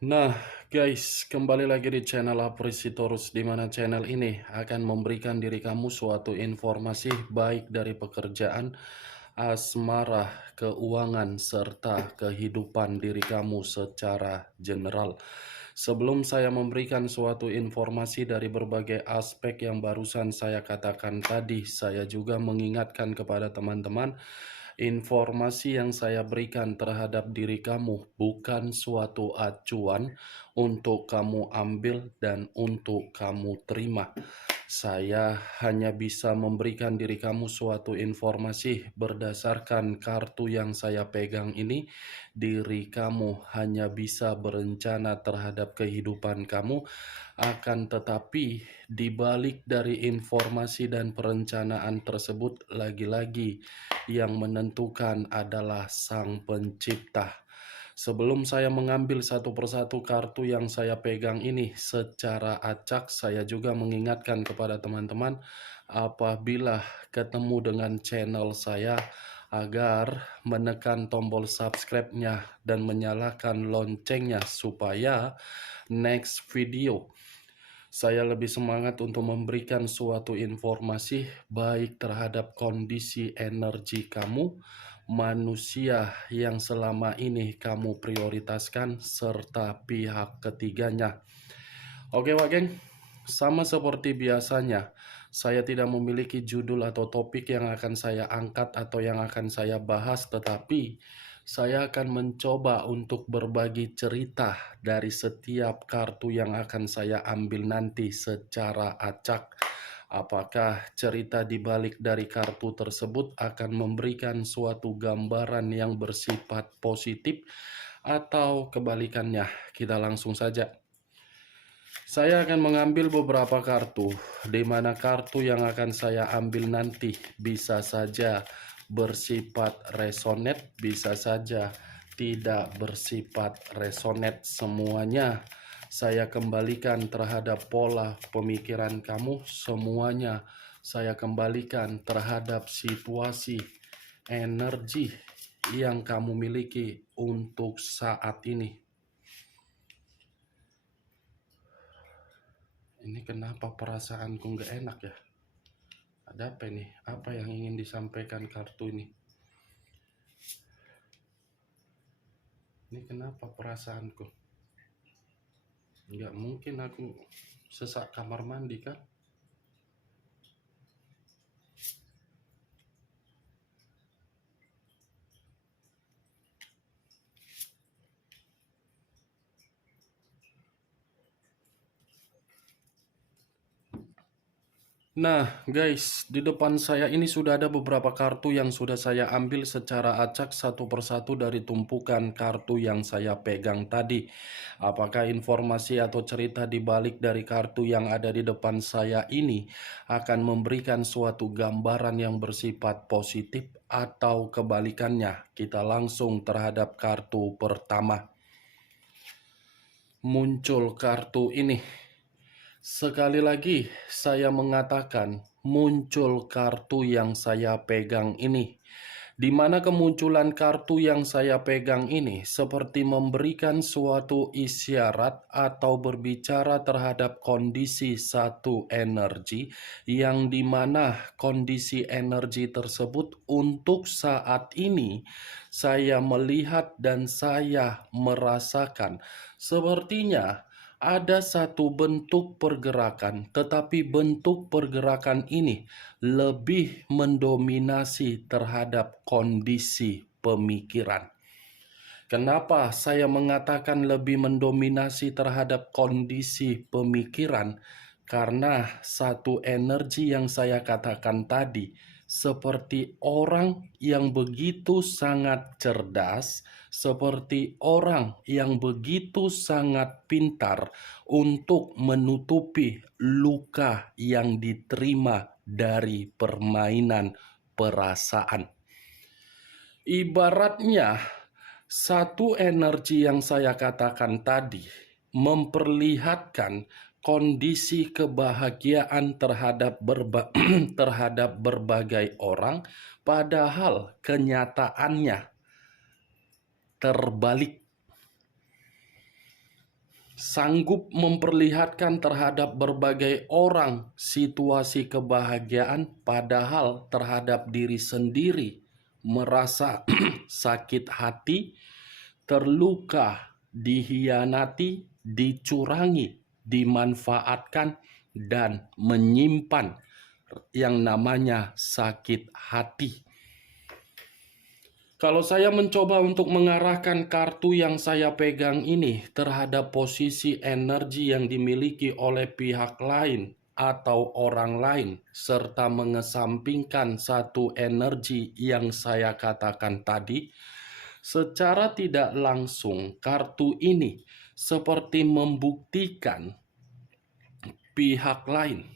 Nah, guys, kembali lagi di channel Apresitorus, di mana channel ini akan memberikan diri kamu suatu informasi baik dari pekerjaan, asmara, keuangan, serta kehidupan diri kamu secara general. Sebelum saya memberikan suatu informasi dari berbagai aspek yang barusan saya katakan tadi, saya juga mengingatkan kepada teman-teman, informasi yang saya berikan terhadap diri kamu bukan suatu acuan untuk kamu ambil dan untuk kamu terima. Saya hanya bisa memberikan diri kamu suatu informasi berdasarkan kartu yang saya pegang ini. Diri kamu hanya bisa berencana terhadap kehidupan kamu, akan tetapi di balik dari informasi dan perencanaan tersebut, lagi-lagi yang menentukan adalah Sang Pencipta. Sebelum saya mengambil satu persatu kartu yang saya pegang ini secara acak, saya juga mengingatkan kepada teman-teman apabila ketemu dengan channel saya agar menekan tombol subscribe-nya dan menyalakan loncengnya supaya next video saya lebih semangat untuk memberikan suatu informasi baik terhadap kondisi energi kamu, manusia yang selama ini kamu prioritaskan, serta pihak ketiganya. Oke Pak Geng, sama seperti biasanya, saya tidak memiliki judul atau topik yang akan saya angkat atau yang akan saya bahas, tetapi saya akan mencoba untuk berbagi cerita dari setiap kartu yang akan saya ambil nanti secara acak. Apakah cerita di balik dari kartu tersebut akan memberikan suatu gambaran yang bersifat positif atau kebalikannya? Kita langsung saja. Saya akan mengambil beberapa kartu, di mana kartu yang akan saya ambil nanti bisa saja bersifat resonate, bisa saja tidak bersifat resonate. Semuanya saya kembalikan terhadap pola pemikiran kamu, semuanya saya kembalikan terhadap situasi energi yang kamu miliki untuk saat ini. Ini kenapa perasaanku nggak enak ya? Ada apa nih? Apa yang ingin disampaikan kartu ini? Ini kenapa perasaanku? Nggak mungkin aku sesak kamar mandi kan? Nah guys, di depan saya ini sudah ada beberapa kartu yang sudah saya ambil secara acak satu persatu dari tumpukan kartu yang saya pegang tadi. Apakah informasi atau cerita di balik dari kartu yang ada di depan saya ini akan memberikan suatu gambaran yang bersifat positif atau kebalikannya? Kita langsung terhadap kartu pertama. Muncul kartu ini. Sekali lagi saya mengatakan muncul kartu yang saya pegang ini. Di mana kemunculan kartu yang saya pegang ini seperti memberikan suatu isyarat atau berbicara terhadap kondisi satu energi yang dimana kondisi energi tersebut untuk saat ini saya melihat dan saya merasakan sepertinya ada satu bentuk pergerakan, tetapi bentuk pergerakan ini lebih mendominasi terhadap kondisi pemikiran. Kenapa saya mengatakan lebih mendominasi terhadap kondisi pemikiran? Karena satu energi yang saya katakan tadi, seperti orang yang begitu sangat cerdas, seperti orang yang begitu sangat pintar untuk menutupi luka yang diterima dari permainan perasaan. Ibaratnya, satu energi yang saya katakan tadi memperlihatkan kondisi kebahagiaan terhadap berbagai orang, padahal kenyataannya terbalik. Sanggup memperlihatkan terhadap berbagai orang situasi kebahagiaan, padahal terhadap diri sendiri merasa sakit hati, terluka, dihianati, dicurangi, dimanfaatkan, dan menyimpan yang namanya sakit hati. Kalau saya mencoba untuk mengarahkan kartu yang saya pegang ini terhadap posisi energi yang dimiliki oleh pihak lain atau orang lain, serta mengesampingkan satu energi yang saya katakan tadi, secara tidak langsung kartu ini seperti membuktikan pihak lain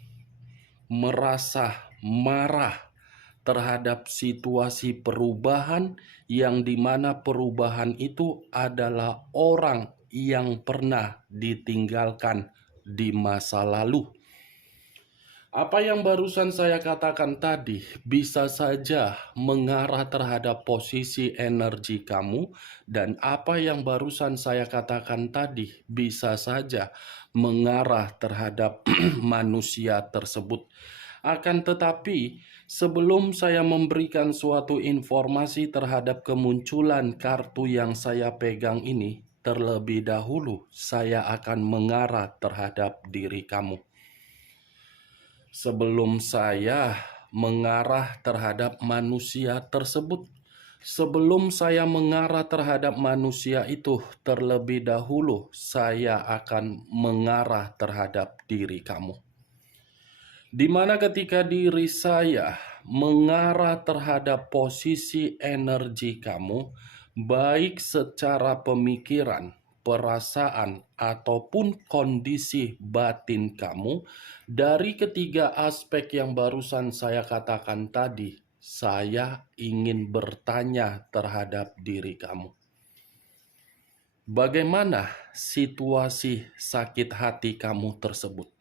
merasa marah terhadap situasi perubahan yang dimana perubahan itu adalah orang yang pernah ditinggalkan di masa lalu. Apa yang barusan saya katakan tadi bisa saja mengarah terhadap posisi energi kamu, dan apa yang barusan saya katakan tadi bisa saja mengarah terhadap manusia tersebut. Akan tetapi, sebelum saya memberikan suatu informasi terhadap kemunculan kartu yang saya pegang ini, terlebih dahulu saya akan mengarah terhadap diri kamu. Sebelum saya mengarah terhadap manusia tersebut, sebelum saya mengarah terhadap manusia itu, terlebih dahulu saya akan mengarah terhadap diri kamu. Di mana ketika diri saya mengarah terhadap posisi energi kamu, baik secara pemikiran, perasaan, ataupun kondisi batin kamu, dari ketiga aspek yang barusan saya katakan tadi, saya ingin bertanya terhadap diri kamu. Bagaimana situasi sakit hati kamu tersebut?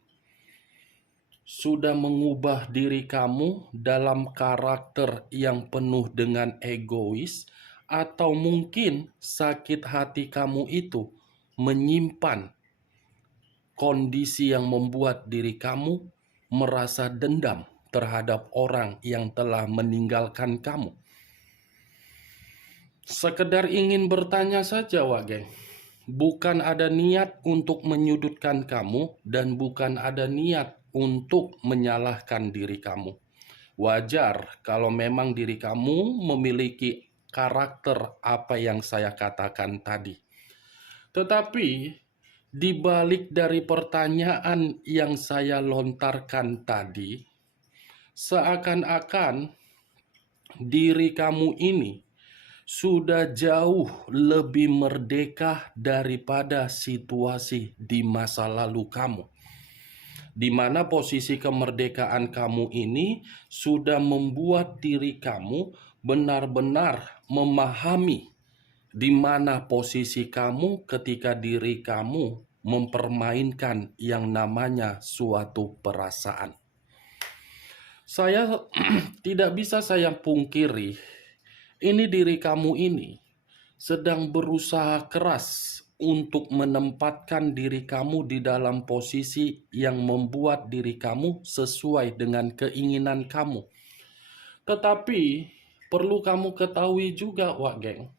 Sudah mengubah diri kamu dalam karakter yang penuh dengan egois, atau mungkin sakit hati kamu itu menyimpan kondisi yang membuat diri kamu merasa dendam terhadap orang yang telah meninggalkan kamu. Sekedar ingin bertanya saja, Wak Geng. Bukan ada niat untuk menyudutkan kamu dan bukan ada niat untuk menyalahkan diri kamu. Wajar kalau memang diri kamu memiliki karakter apa yang saya katakan tadi. Tetapi di balik dari pertanyaan yang saya lontarkan tadi, seakan-akan diri kamu ini sudah jauh lebih merdeka daripada situasi di masa lalu kamu, di mana posisi kemerdekaan kamu ini sudah membuat diri kamu benar-benar memahami di mana posisi kamu ketika diri kamu mempermainkan yang namanya suatu perasaan. Saya tidak bisa saya pungkiri, ini diri kamu ini sedang berusaha keras untuk menempatkan diri kamu di dalam posisi yang membuat diri kamu sesuai dengan keinginan kamu. Tetapi perlu kamu ketahui juga, Wak Geng,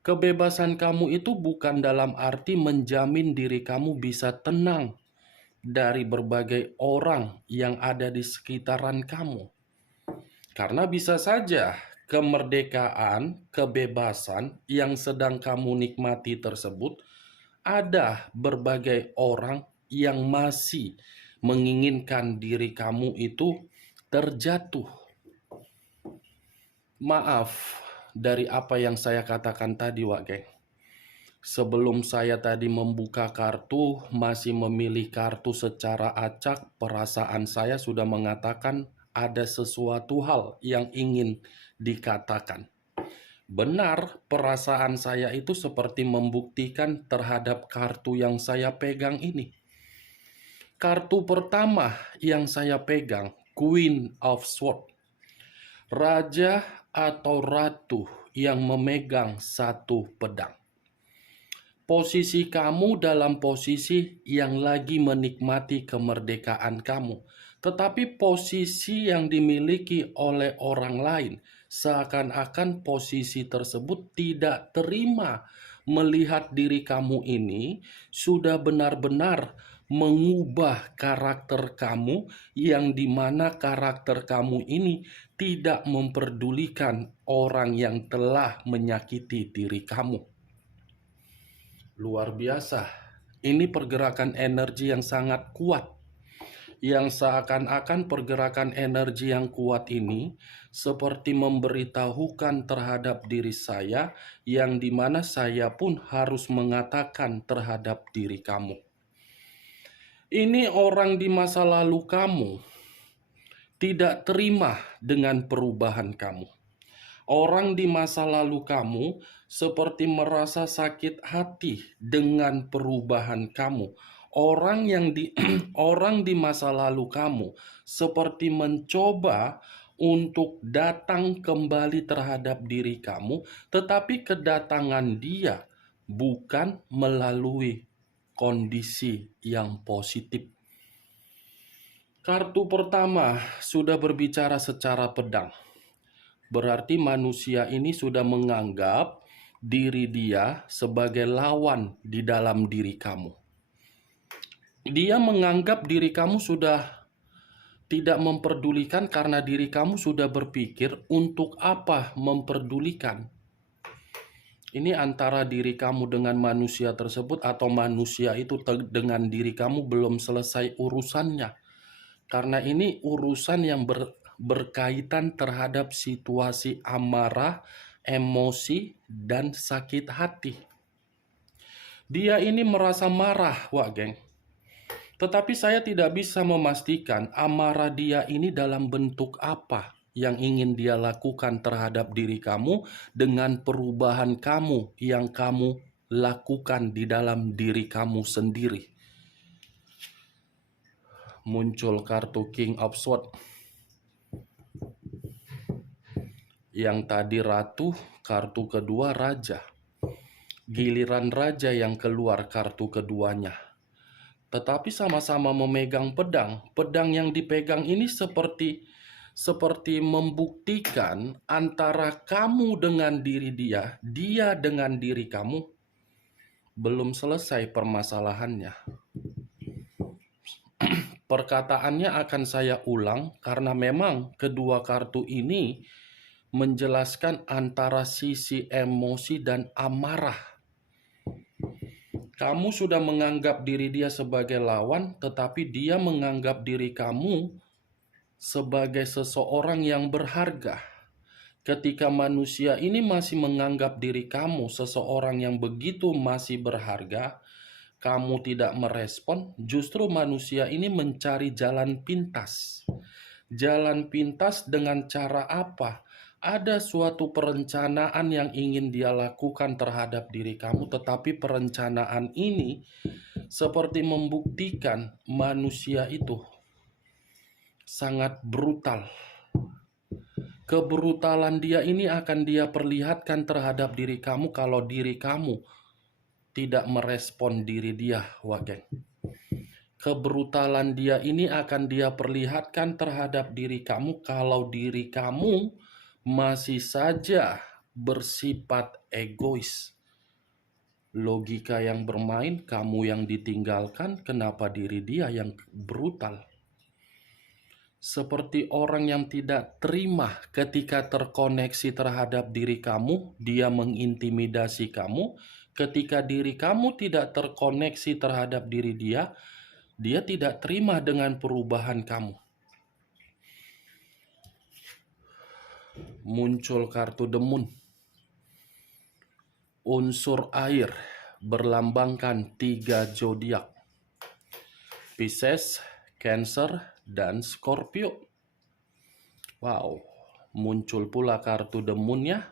kebebasan kamu itu bukan dalam arti menjamin diri kamu bisa tenang dari berbagai orang yang ada di sekitaran kamu. Karena bisa saja kemerdekaan, kebebasan yang sedang kamu nikmati tersebut, ada berbagai orang yang masih menginginkan diri kamu itu terjatuh. Maaf dari apa yang saya katakan tadi, Wak Geng. Sebelum saya tadi membuka kartu, masih memilih kartu secara acak, perasaan saya sudah mengatakan ada sesuatu hal yang ingin dikatakan. Benar, perasaan saya itu seperti membuktikan terhadap kartu yang saya pegang ini. Kartu pertama yang saya pegang, Queen of Swords. Raja atau ratu yang memegang satu pedang. Posisi kamu dalam posisi yang lagi menikmati kemerdekaan kamu. Tetapi posisi yang dimiliki oleh orang lain, seakan-akan posisi tersebut tidak terima melihat diri kamu ini sudah benar-benar mengubah karakter kamu, yang dimana karakter kamu ini tidak memperdulikan orang yang telah menyakiti diri kamu. Luar biasa. Ini pergerakan energi yang sangat kuat. Yang seakan-akan pergerakan energi yang kuat ini seperti memberitahukan terhadap diri saya, yang dimana saya pun harus mengatakan terhadap diri kamu. Ini orang di masa lalu kamu tidak terima dengan perubahan kamu. Orang di masa lalu kamu seperti merasa sakit hati dengan perubahan kamu. Orang di masa lalu kamu seperti mencoba untuk datang kembali terhadap diri kamu, tetapi kedatangan dia bukan melalui kondisi yang positif. Kartu pertama sudah berbicara secara pedang. Berarti manusia ini sudah menganggap diri dia sebagai lawan di dalam diri kamu. Dia menganggap diri kamu sudah tidak memperdulikan karena diri kamu sudah berpikir untuk apa memperdulikan. Ini antara diri kamu dengan manusia tersebut atau manusia itu dengan diri kamu belum selesai urusannya. Karena ini urusan yang berkaitan terhadap situasi amarah, emosi, dan sakit hati. Dia ini merasa marah, wak geng. Tetapi saya tidak bisa memastikan amarah dia ini dalam bentuk apa yang ingin dia lakukan terhadap diri kamu dengan perubahan kamu yang kamu lakukan di dalam diri kamu sendiri. Muncul kartu King of Swords. Yang tadi ratu, kartu kedua raja. Giliran raja yang keluar kartu keduanya. Tetapi sama-sama memegang pedang. Pedang yang dipegang ini seperti membuktikan antara kamu dengan diri dia, dia dengan diri kamu, belum selesai permasalahannya. Perkataannya akan saya ulang karena memang kedua kartu ini menjelaskan antara sisi emosi dan amarah. Kamu sudah menganggap diri dia sebagai lawan, tetapi dia menganggap diri kamu sebagai seseorang yang berharga. Ketika manusia ini masih menganggap diri kamu seseorang yang begitu masih berharga, kamu tidak merespon, justru manusia ini mencari jalan pintas. Jalan pintas dengan cara apa? Ada suatu perencanaan yang ingin dia lakukan terhadap diri kamu, tetapi perencanaan ini seperti membuktikan manusia itu sangat brutal. Kebrutalan dia ini akan dia perlihatkan terhadap diri kamu kalau diri kamu tidak merespon diri dia, wak geng. Kebrutalan dia ini akan dia perlihatkan terhadap diri kamu kalau diri kamu masih saja bersifat egois. Logika yang bermain, kamu yang ditinggalkan, kenapa diri dia yang brutal? Seperti orang yang tidak terima ketika terkoneksi terhadap diri kamu, dia mengintimidasi kamu. Ketika diri kamu tidak terkoneksi terhadap diri dia, dia tidak terima dengan perubahan kamu. Muncul kartu The Moon. Unsur air berlambangkan 3 zodiak. Pisces, Cancer, dan Scorpio. Wow, muncul pula kartu The Moon ya.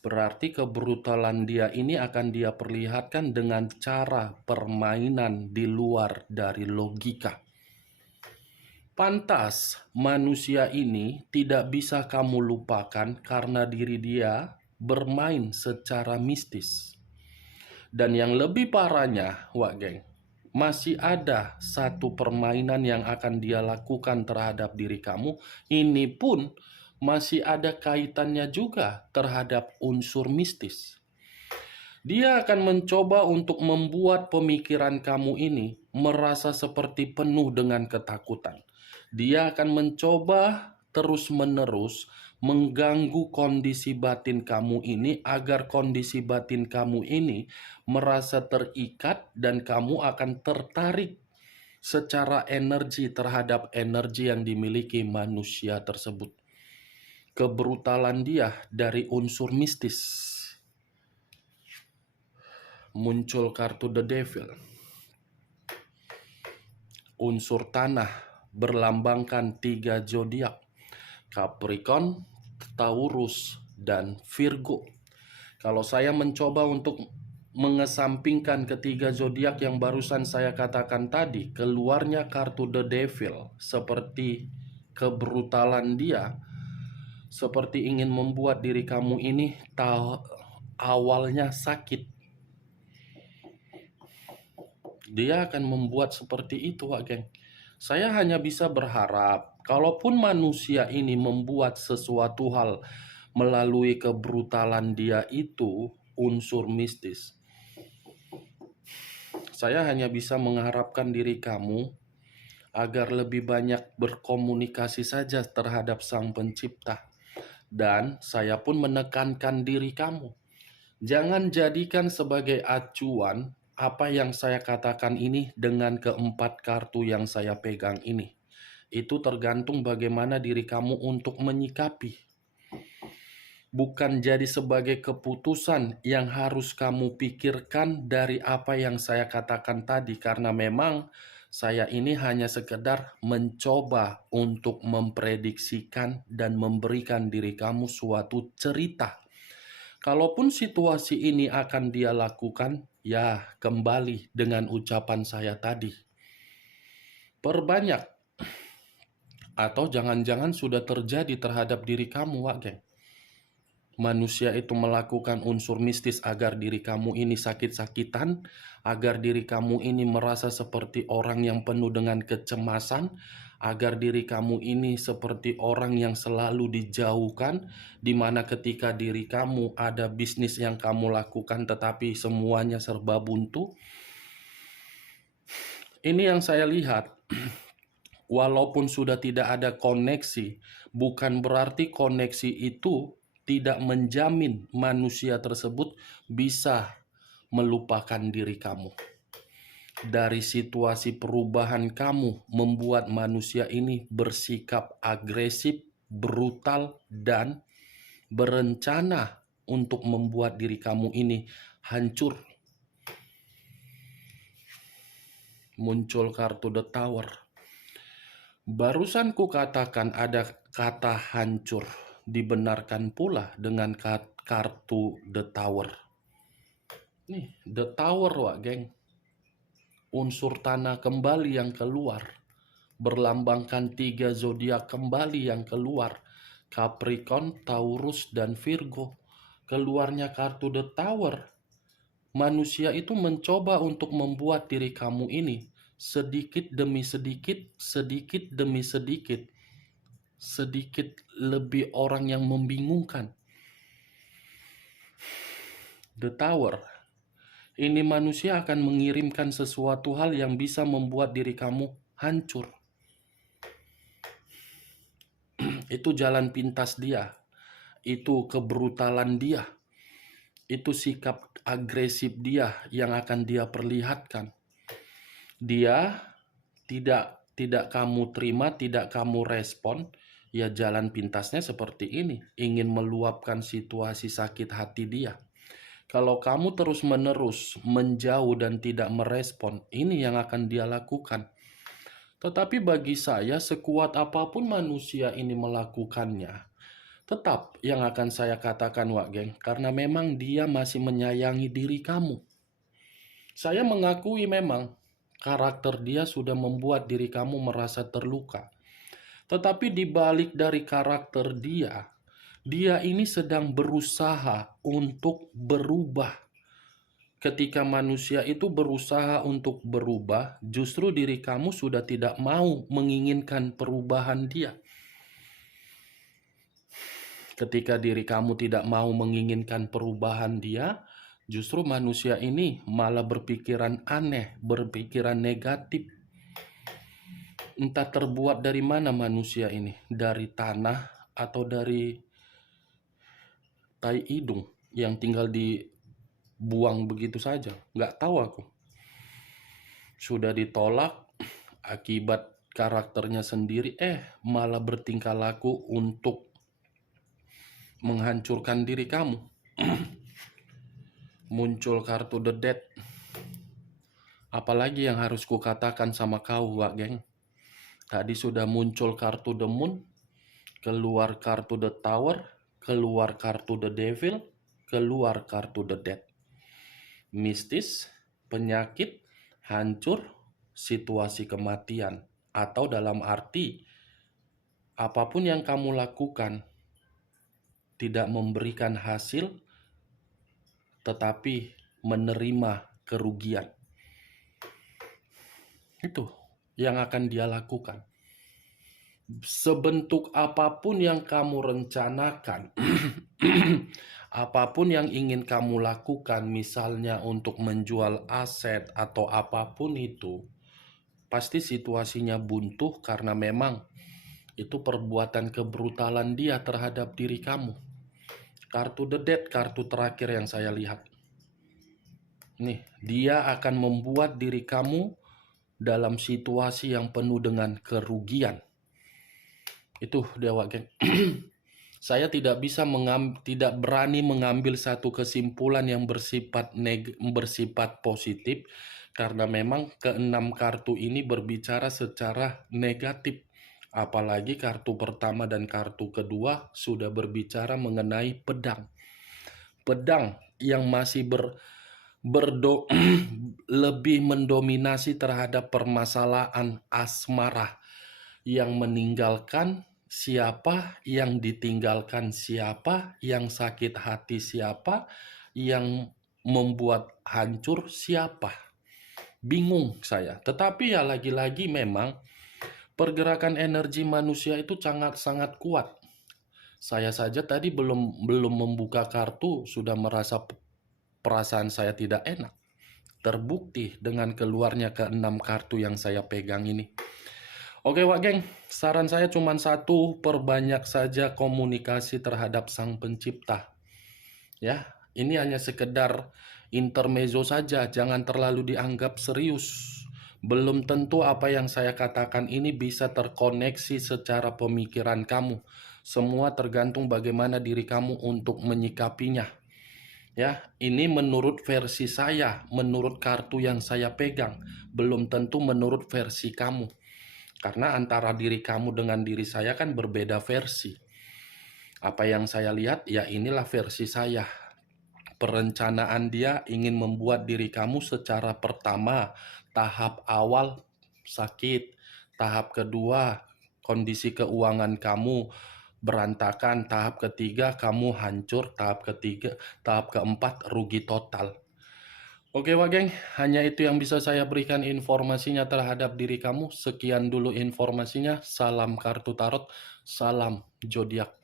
Berarti kebrutalan dia ini akan dia perlihatkan dengan cara permainan di luar dari logika. Pantas manusia ini tidak bisa kamu lupakan karena diri dia bermain secara mistis. Dan yang lebih parahnya, Wak Geng, masih ada satu permainan yang akan dia lakukan terhadap diri kamu. Ini pun masih ada kaitannya juga terhadap unsur mistis. Dia akan mencoba untuk membuat pemikiran kamu ini merasa seperti penuh dengan ketakutan. Dia akan mencoba terus-menerus mengganggu kondisi batin kamu ini agar kondisi batin kamu ini merasa terikat dan kamu akan tertarik secara energi terhadap energi yang dimiliki manusia tersebut. Kebrutalan dia dari unsur mistis. Muncul kartu The Devil. Unsur tanah berlambangkan 3 zodiak: Capricorn, Taurus, dan Virgo. Kalau saya mencoba untuk mengesampingkan ketiga zodiak yang barusan saya katakan tadi, keluarnya kartu The Devil seperti kebrutalan dia, seperti ingin membuat diri kamu ini awalnya sakit. Dia akan membuat seperti itu, Wak Geng. Saya hanya bisa berharap, kalaupun manusia ini membuat sesuatu hal melalui kebrutalan dia itu, unsur mistis, saya hanya bisa mengharapkan diri kamu agar lebih banyak berkomunikasi saja terhadap Sang Pencipta. Dan saya pun menekankan diri kamu, jangan jadikan sebagai acuan apa yang saya katakan ini dengan keempat kartu yang saya pegang ini. Itu tergantung bagaimana diri kamu untuk menyikapi. Bukan jadi sebagai keputusan yang harus kamu pikirkan dari apa yang saya katakan tadi. Karena memang saya ini hanya sekedar mencoba untuk memprediksikan dan memberikan diri kamu suatu cerita. Kalaupun situasi ini akan dia lakukan, ya kembali dengan ucapan saya tadi. Perbanyak. Atau jangan-jangan sudah terjadi terhadap diri kamu, Wak Geng. Manusia itu melakukan unsur mistis agar diri kamu ini sakit-sakitan, agar diri kamu ini merasa seperti orang yang penuh dengan kecemasan, agar diri kamu ini seperti orang yang selalu dijauhkan, di mana ketika diri kamu ada bisnis yang kamu lakukan tetapi semuanya serba buntu. Ini yang saya lihat. Walaupun sudah tidak ada koneksi, bukan berarti koneksi itu tidak menjamin manusia tersebut bisa melupakan diri kamu. Dari situasi perubahan kamu membuat manusia ini bersikap agresif, brutal, dan berencana untuk membuat diri kamu ini hancur. Muncul kartu The Tower. Barusan kukatakan ada kata hancur, dibenarkan pula dengan kartu The Tower. Nih, The Tower, Wak Geng. Unsur tanah kembali yang keluar. Berlambangkan 3 zodiak kembali yang keluar. Capricorn, Taurus, dan Virgo. Keluarnya kartu The Tower. Manusia itu mencoba untuk membuat diri kamu ini sedikit demi sedikit, sedikit demi sedikit, sedikit lebih orang yang membingungkan. The Tower. Ini manusia akan mengirimkan sesuatu hal yang bisa membuat diri kamu hancur. Itu jalan pintas dia. Itu kebrutalan dia. Itu sikap agresif dia yang akan dia perlihatkan. Dia tidak kamu terima, tidak kamu respon, ya jalan pintasnya seperti ini, ingin meluapkan situasi sakit hati dia. Kalau kamu terus-menerus menjauh dan tidak merespon, ini yang akan dia lakukan. Tetapi bagi saya, sekuat apapun manusia ini melakukannya, tetap yang akan saya katakan, Wak Geng, karena memang dia masih menyayangi diri kamu. Saya mengakui memang karakter dia sudah membuat diri kamu merasa terluka. Tetapi di balik dari karakter dia, dia ini sedang berusaha untuk berubah. Ketika manusia itu berusaha untuk berubah, justru diri kamu sudah tidak mau menginginkan perubahan dia. Ketika diri kamu tidak mau menginginkan perubahan dia, justru manusia ini malah berpikiran aneh, berpikiran negatif. Entah terbuat dari mana manusia ini, dari tanah atau dari tai hidung yang tinggal dibuang begitu saja. Nggak tahu aku. Sudah ditolak akibat karakternya sendiri, malah bertingkah laku untuk menghancurkan diri kamu. Muncul kartu The Dead. Apalagi yang harus kukatakan sama kau, Wak Geng? Tadi sudah muncul kartu The Moon, keluar kartu The Tower, keluar kartu The Devil, keluar kartu The Dead. Mistis, penyakit, hancur, situasi kematian. Atau dalam arti, apapun yang kamu lakukan tidak memberikan hasil, tetapi menerima kerugian. Itu yang akan dia lakukan. Sebentuk apapun yang kamu rencanakan, apapun yang ingin kamu lakukan, misalnya untuk menjual aset atau apapun itu, pasti situasinya buntu karena memang itu perbuatan kebrutalan dia terhadap diri kamu. Kartu The Dead, kartu terakhir yang saya lihat. Nih, dia akan membuat diri kamu dalam situasi yang penuh dengan kerugian. Itu Dewa Geng. Saya tidak tidak berani mengambil satu kesimpulan yang bersifat positif karena memang keenam kartu ini berbicara secara negatif. Apalagi kartu pertama dan kartu kedua sudah berbicara mengenai pedang. Pedang yang masih lebih mendominasi terhadap permasalahan asmara, yang meninggalkan siapa, yang ditinggalkan siapa, yang sakit hati siapa, yang membuat hancur siapa. Bingung saya. Tetapi ya lagi-lagi memang pergerakan energi manusia itu sangat-sangat kuat. Saya saja tadi belum membuka kartu sudah merasa perasaan saya tidak enak. Terbukti dengan keluarnya keenam kartu yang saya pegang ini. Oke Wak Geng, saran saya cuma satu, perbanyak saja komunikasi terhadap Sang Pencipta. Ya, ini hanya sekedar intermezzo saja, jangan terlalu dianggap serius. Belum tentu apa yang saya katakan ini bisa terkoneksi secara pemikiran kamu. Semua tergantung bagaimana diri kamu untuk menyikapinya. Ya, ini menurut versi saya, menurut kartu yang saya pegang, belum tentu menurut versi kamu. Karena antara diri kamu dengan diri saya kan berbeda versi. Apa yang saya lihat, ya inilah versi saya. Perencanaan dia ingin membuat diri kamu secara pertama, tahap awal sakit, tahap kedua kondisi keuangan kamu berantakan, tahap ketiga kamu hancur, tahap keempat rugi total. Oke Wak Geng, hanya itu yang bisa saya berikan informasinya terhadap diri kamu. Sekian dulu informasinya. Salam kartu tarot, salam zodiak.